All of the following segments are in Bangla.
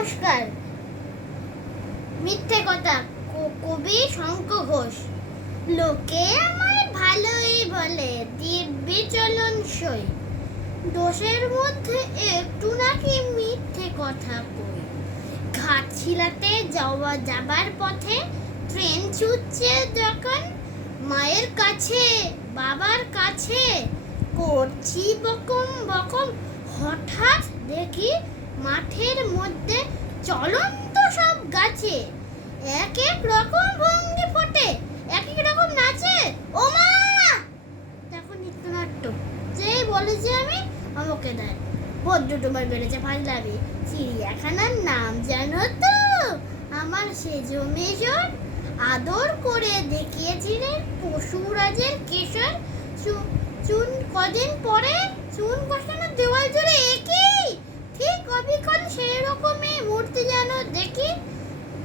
নমস্কার। মিথ্যে কথা। কবি শঙ্খ ঘোষ। লোকে আমায় ভালোই বলে, দিব্যি চলন সই, দোষের মধ্যে একটু নাকি মিথ্যে কথা কই। ঘাটশিলাতে যাবার পথে ট্রেন ছুটছে যখন, মায়ের কাছে বাবার কাছে করছি বকম বকম, হঠাৎ দেখি মাঠের মধ্যে চলন্ত সব গাছে এক এক রকম ভঙ্গি ফোটে, এক এক রকম নাচে। ও মা! দেখো নৃত্যনাট্য। যেই বলেছি আমি, আমাকে দেয় বড্ড তোমার বেড়েছে ফাজলামি। চিড়িয়াখানার নাম জানো তো? আমার সেজো মেজর আদর করে দেখিয়েছিলেন পশুরাজের কেশর। চুন কদিন পরে চুন বসানো দেওয়াল জুড়ে একই ঠিক অবিকল সেই রকমই মূর্তি যেন দেখি।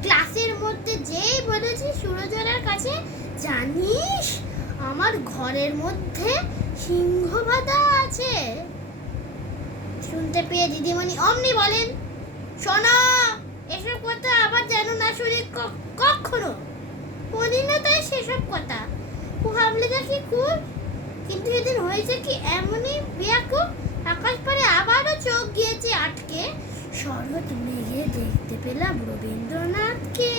ক্লাসের মধ্যে যেই বলেছি সুরজলার কাছে, জানিস আমার ঘরের মধ্যে সিংহ বাঁধা আছে। শুনতে পেয়ে দিদিমণি অমনি বলেন, শোনো, এসব কথা আবার যেন না শুনি কখনো। বলি না তাই সেসব কথা। ভাবলে দেখি খুব, কিন্তু সেদিন হয়েছে কি এমনই বেয়াকুব, আকাশ পারে আবারও চোখ গিয়েছে আটকে, শরৎ মেঘে দেখতে পেলাম রবীন্দ্রনাথকে।